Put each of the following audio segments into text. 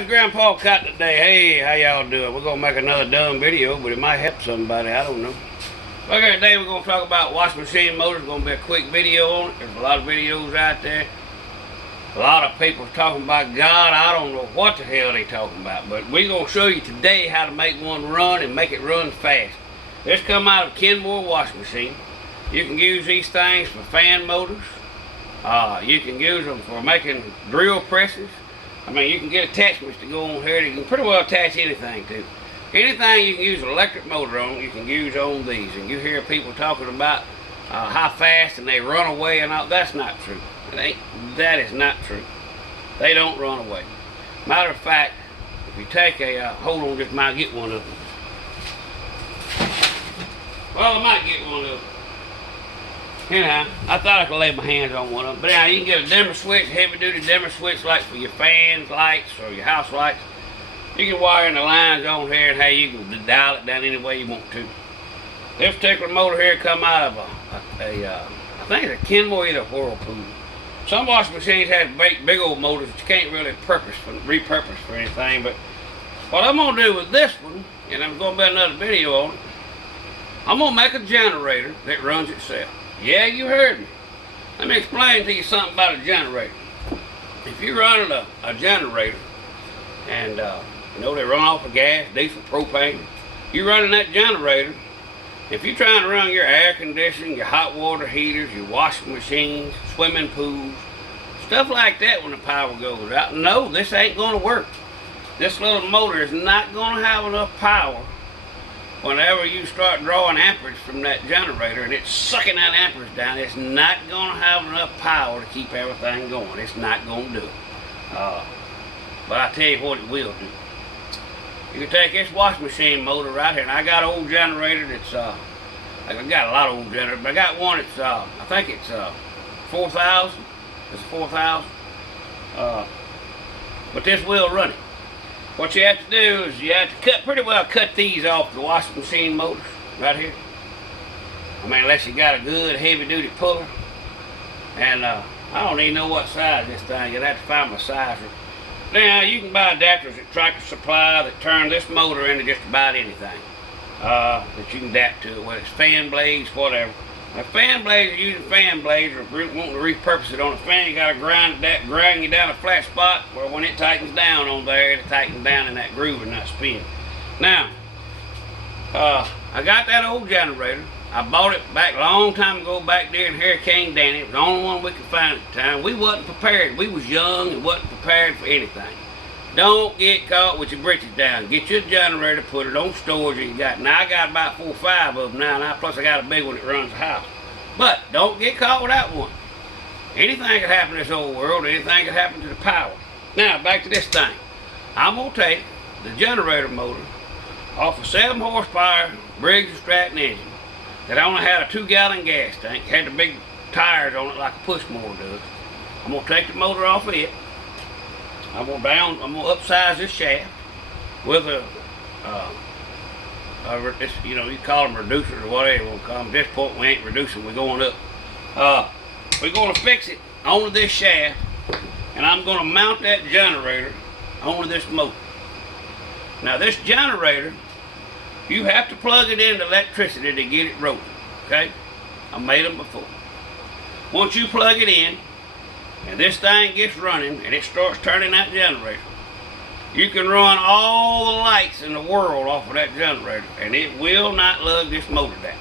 it's Grandpa Cotton today. Hey, how y'all doing? We're gonna make another dumb video, but it might help somebody. I don't know. Okay, today we're gonna talk about washing machine motors. Gonna be a quick video on it. There's a lot of videos out there. A lot of people talking about God. I don't know what the hell they talking about, but we're gonna show you today how to make one run and make it run fast. This come out of Kenmore washing machine. You can use these things for fan motors. You can use them for making drill presses. I mean, you can get attachments to go on here. You can pretty well attach anything to. Anything you can use an electric motor on, you can use on these. And you hear people talking about how fast and they run away and all. That's not true. That is not true. They don't run away. Matter of fact, if you take a, hold on, just might get one of them. Well, I might get one of them. Anyhow, I thought I could lay my hands on one of them. But anyhow, you can get a dimmer switch, heavy duty dimmer switch, like for your fans, lights, or your house lights. You can wire in the lines on here, and hey, you can dial it down any way you want to. This particular motor here come out of I think it's a Kenmore, either Whirlpool. Some washing machines have big old motors that you can't really repurpose for anything. But what I'm gonna do with this one, and I'm gonna make another video on it, I'm gonna make a generator that runs itself. Yeah, you heard me. Let me explain to you something about a generator. If you're running a generator, and you know they run off of gas, diesel, propane, you're running that generator. If you're trying to run your air conditioning, your hot water heaters, your washing machines, swimming pools, stuff like that when the power goes out, no, this ain't going to work. This little motor is not going to have enough power whenever you start drawing amperage from that generator and it's sucking that amperage down. It's not going to have enough power to keep everything going. It's not going to do it. But I tell you what it will do. You can take this washing machine motor right here, and I got an old generator that's, I got a lot of old generators, but I got one that's, I think it's 4,000. It's 4,000. But this will run it. What you have to do is you have to pretty well cut these off the washing machine motors right here. I mean, unless you got a good heavy duty puller. And I don't even know what size this thing. You'll have to find my sizer. Now you can buy adapters at Tractor Supply that turn this motor into just about anything that you can adapt to, whether it's fan blades, whatever. Now fan blades, using fan blades or wanting to repurpose it on a fan, you got to grind you down a flat spot where when it tightens down on there, it tightens down in that groove and not spin. Now, I got that old generator. I bought it back a long time ago back there in Hurricane Danny. It was the only one we could find at the time. We wasn't prepared. We was young and wasn't prepared for anything. Don't get caught with your britches down. Get your generator, put it on storage. You got, now I got about 4 or 5 of them now, plus I got a big one that runs the house. But don't get caught with that one. Anything could happen in this old world. Anything could happen to the power. Now back to this thing. I'm gonna take the generator motor off a 7 horsepower Briggs & Stratton engine that only had a 2-gallon gas tank, had the big tires on it like a push mower does. I'm gonna take the motor off of it. I'm gonna upsize this shaft with you know, you call them reducers or whatever you want to call them. At this point, we ain't reducing, we're going up. We're gonna fix it onto this shaft, and I'm gonna mount that generator onto this motor. Now, this generator, you have to plug it into electricity to get it rolling. Okay? I made them before. Once you plug it in, and this thing gets running and it starts turning that generator, you can run all the lights in the world off of that generator and it will not lug this motor down.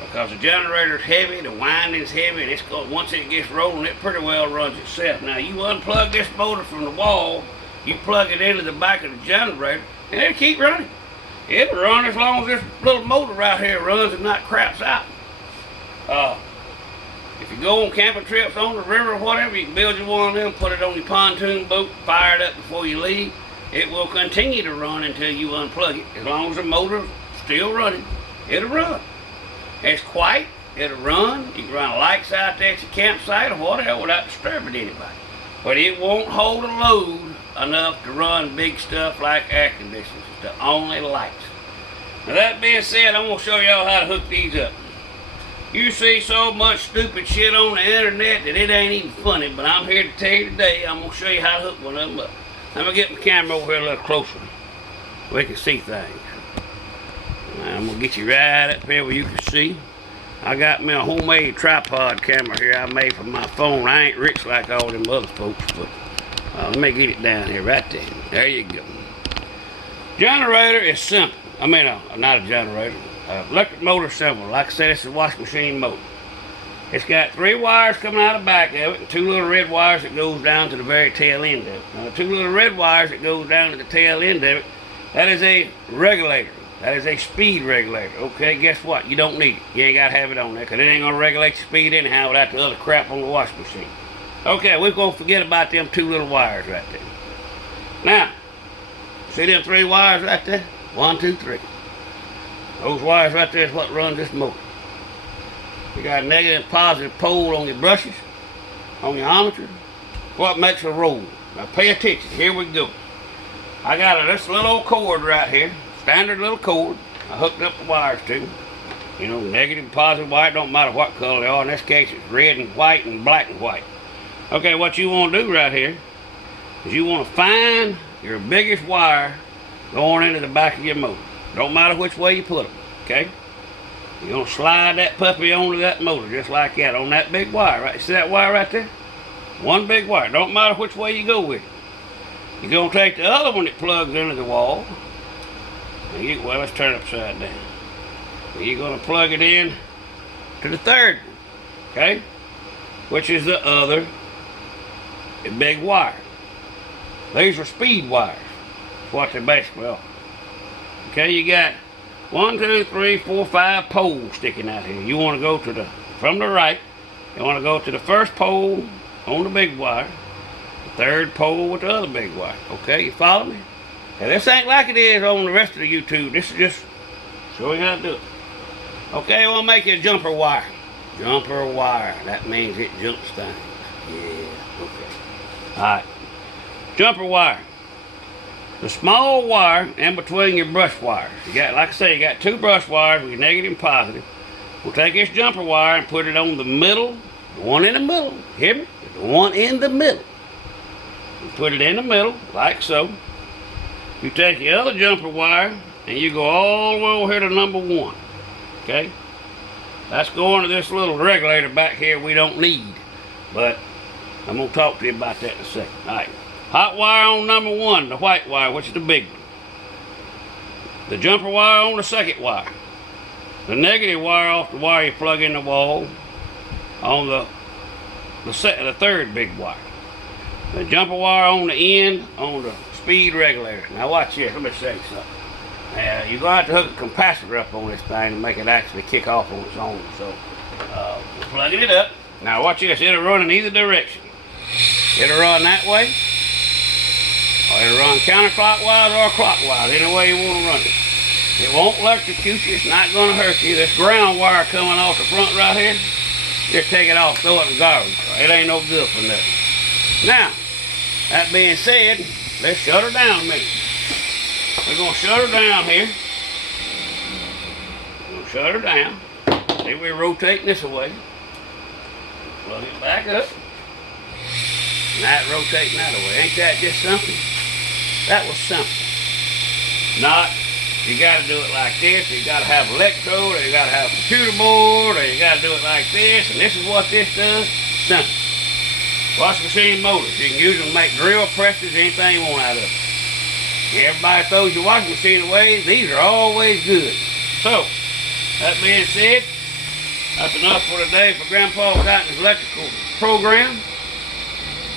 Because the generator's heavy, the winding's heavy, and once it gets rolling, it pretty well runs itself. Now you unplug this motor from the wall, you plug it into the back of the generator, and it'll keep running. It'll run as long as this little motor right here runs and not craps out. If you go on camping trips on the river or whatever, you can build you one of them, put it on your pontoon boat, fire it up before you leave. It will continue to run until you unplug it. As long as the motor's still running, it'll run. It's quiet, it'll run. You can run lights out there at your campsite or whatever without disturbing anybody. But it won't hold a load enough to run big stuff like air conditioners. It's the only lights. Now that being said, I'm going to show y'all how to hook these up. You see so much stupid shit on the internet that it ain't even funny, but I'm here to tell you today, I'm going to show you how to hook one of them up. I'm gonna get my camera over here a little closer. We can see things. I'm gonna get you right up here where you can see. I got me a homemade tripod camera here I made for my phone. I ain't rich like all them other folks, but let me get it down here, right there. There you go. Generator is simple. I mean, not a generator. Electric motor simple. Like I said, it's a washing machine motor. It's got 3 wires coming out the back of it, and 2 little red wires that goes down to the very tail end of it. Now, the 2 little red wires that goes down to the tail end of it, that is a regulator. That is a speed regulator. Okay, guess what? You don't need it. You ain't got to have it on there, because it ain't going to regulate your speed anyhow without the other crap on the washing machine. Okay, we're going to forget about them 2 little wires right there. Now, see them 3 wires right there? 1, 2, 3. Those wires right there is what runs this motor. You got a negative and positive pole on your brushes, on your armature. What makes a roll? Now pay attention. Here we go. I got this little old cord right here. Standard little cord. I hooked up the wires to. You know, negative and positive wire. Don't matter what color they are. In this case, it's red and white and black and white. Okay, what you want to do right here is you want to find your biggest wire going into the back of your motor. Don't matter which way you put them. Okay? You're going to slide that puppy onto that motor just like that on that big wire, right? See that wire right there? One big wire. Don't matter which way you go with it. You're going to take the other one that plugs into the wall. Well, let's turn it upside down. And you're going to plug it in to the third one, okay? Which is the other big wire. These are speed wires. That's what they basically are. Okay, you got 1, 2, 3, 4, 5 poles sticking out here. You want to go to from the right, you want to go to the first pole on the big wire, the third pole with the other big wire. Okay, you follow me? Now this ain't like it is on the rest of the YouTube. This is just showing how to do it. Okay, we'll make you a jumper wire. Jumper wire. That means it jumps things. Yeah, okay. Alright. Jumper wire. The small wire in between your brush wires. You got, like I say, you got 2 brush wires with your negative and positive. We'll take this jumper wire and put it on the middle, the one in the middle. Hear me? The one in the middle. You put it in the middle, like so. You take the other jumper wire and you go all the way over here to number 1. Okay? That's going to this little regulator back here we don't need. But I'm going to talk to you about that in a second. Alright. Hot wire on number 1, the white wire, which is the big one. The jumper wire on the second wire. The negative wire off the wire you plug in the wall on the third big wire. The jumper wire on the end on the speed regulator. Now watch this, let me show you something. You're going to have to hook a capacitor up on this thing to make it actually kick off on its own. So, we're plugging it up. Now watch this, it'll run in either direction. It'll run that way. Or it'll run counterclockwise or clockwise, any way you want to run it. It won't electrocute you, it's not going to hurt you. This ground wire coming off the front right here, just take it off, throw it in the garbage. It ain't no good for nothing. Now, that being said, let's shut her down a minute. We're going to shut her down here. We're going to shut her down. See, we're rotating this away. Plug it back up. And that rotating that away. Ain't that just something? That was something. Not, you got to do it like this, you got to have electrode, or you got to have a computer board, or you got to do it like this, and this is what this does. Something. Washing machine motors. You can use them to make drill presses, anything you want out of them. Everybody throws your washing machine away. These are always good. So, that being said, that's enough for today for Grandpa Cotton's electrical program.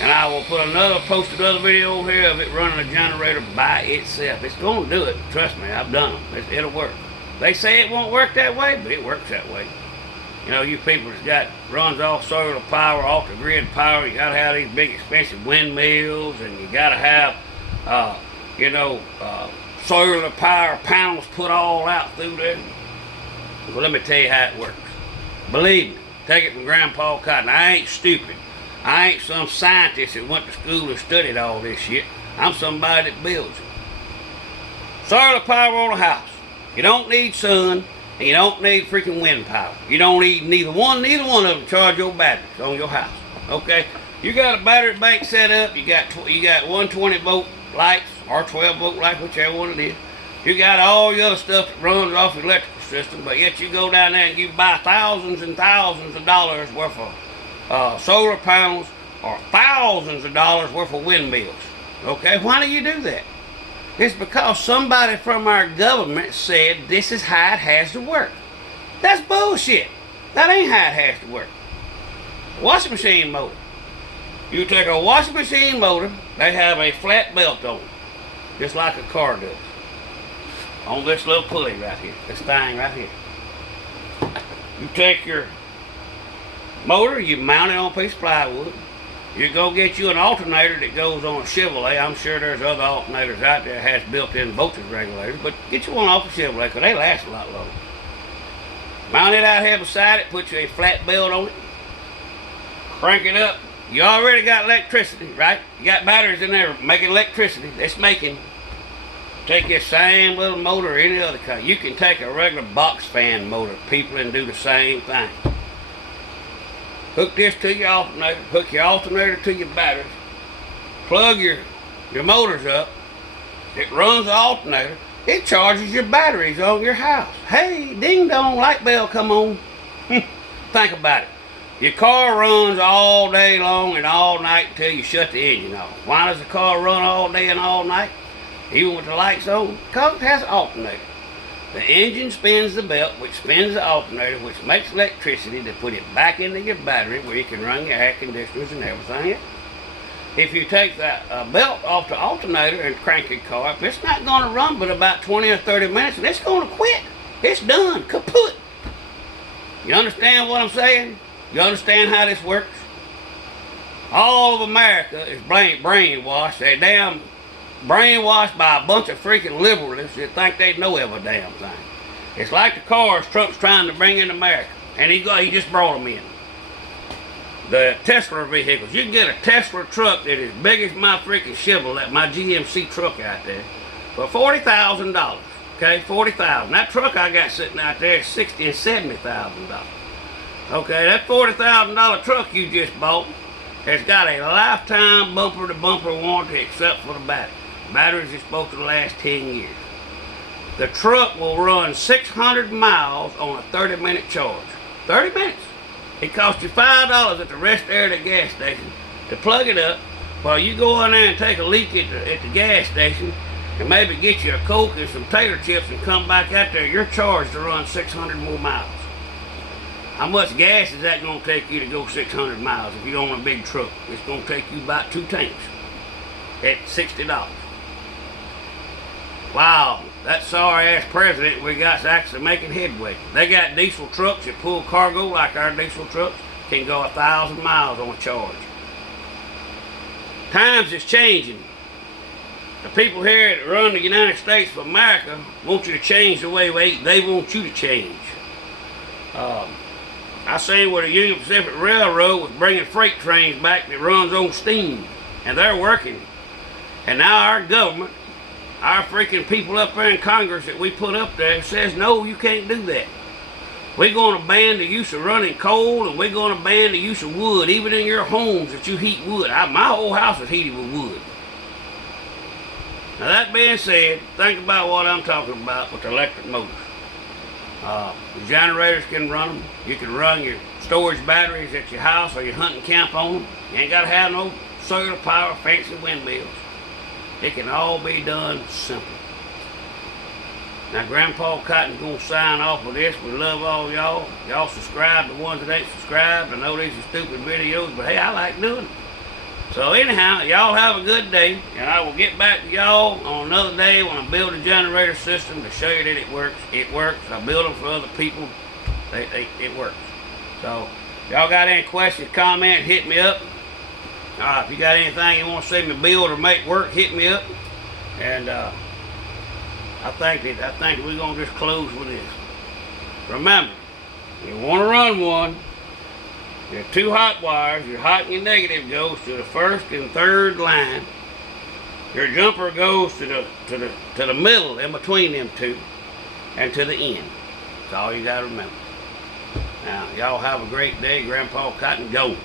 And I will post another video over here of it running a generator by itself. It's going to do it. Trust me, I've done them. It'll work. They say it won't work that way, but it works that way. You know, you people that's runs off solar power, off the grid power, you got to have these big expensive windmills, and you got to have, solar power panels put all out through there. Well, let me tell you how it works. Believe me, take it from Grandpa Cotton. I ain't stupid. I ain't some scientist that went to school and studied all this shit. I'm somebody that builds it. Solar power on a house. You don't need sun, and you don't need freaking wind power. You don't need neither one of them to charge your batteries on your house. Okay? You got a battery bank set up, you got 120 volt lights or 12-volt lights, whichever one it is. You got all the other stuff that runs off the electrical system, but yet you go down there and you buy thousands and thousands of dollars worth of solar panels or thousands of dollars worth of windmills. Okay, why do you do that? It's because somebody from our government said this is how it has to work. That's bullshit. That ain't how it has to work. Washing machine motor. You take a washing machine motor, they have a flat belt on it, just like a car does. On this little pulley right here, this thing right here. You take your motor, you mount it on a piece of plywood. You go get you an alternator that goes on a Chevrolet. I'm sure there's other alternators out there that has built-in voltage regulators, but get you one off a Chevrolet because they last a lot longer. Mount it out here beside it, put you a flat belt on it, crank it up. You already got electricity, right? You got batteries in there making electricity. It's making. Take this same little motor or any other kind. You can take a regular box fan motor, people, and do the same thing. Hook this to your alternator, hook your alternator to your batteries, plug your motors up, it runs the alternator, it charges your batteries on your house. Hey, ding dong, light bulb come on. Think about it. Your car runs all day long and all night until you shut the engine off. Why does the car run all day and all night, even with the lights on? Because it has an alternator. The engine spins the belt, which spins the alternator, which makes electricity to put it back into your battery where you can run your air conditioners and everything else. If you take that belt off the alternator and crank your car up, it's not going to run but about 20 or 30 minutes and it's going to quit. It's done. Kaput. You understand what I'm saying? You understand how this works? All of America is brainwashed. They're damn brainwashed by a bunch of freaking liberals that think they know every damn thing. It's like the cars Trump's trying to bring in America, and he just brought them in. The Tesla vehicles. You can get a Tesla truck that is big as my freaking Chevrolet, my GMC truck out there, for $40,000. Okay, $40,000. That truck I got sitting out there is $60,000 and $70,000. Okay, that $40,000 truck you just bought has got a lifetime bumper-to-bumper warranty except for the battery. Batteries are supposed to last 10 years. The truck will run 600 miles on a 30-minute charge. 30 minutes. It costs you $5 at the rest area of the gas station to plug it up while you go in there and take a leak at the gas station and maybe get you a Coke and some tater chips and come back out there. You're charged to run 600 more miles. How much gas is that going to take you to go 600 miles if you're on a big truck? It's going to take you about 2 tanks at $60. Wow, that sorry-ass president we got's actually making headway. They got diesel trucks that pull cargo like our diesel trucks, can go 1,000 miles on a charge. Times is changing. The people here that run the United States of America want you to change the way they want you to change. I seen where the Union Pacific Railroad was bringing freight trains back that runs on steam, and they're working. And now our government, our freaking people up there in Congress that we put up there says, no, you can't do that. We're going to ban the use of running coal, and we're going to ban the use of wood, even in your homes that you heat wood. My whole house is heated with wood. Now that being said, think about what I'm talking about with electric motors. The generators can run them. You can run your storage batteries at your house or your hunting camp on them. You ain't got to have no solar power, fancy windmills. It can all be done simple. Now, Grandpa Cotton's going to sign off with this. We love all y'all. Y'all subscribe to ones that ain't subscribed. I know these are stupid videos, but hey, I like doing it. So anyhow, y'all have a good day, and I will get back to y'all on another day when I build a generator system to show you that it works. It works. I build them for other people. It works. So, y'all got any questions, comment, hit me up. If you got anything you want to see me build or make work, hit me up. And I think that we're gonna just close with this. Remember, you want to run one. Your 2 hot wires, your hot and your negative goes to the first and third line. Your jumper goes to the middle in between them 2 and to the end. That's all you gotta remember. Now, y'all have a great day. Grandpa Cotton, go.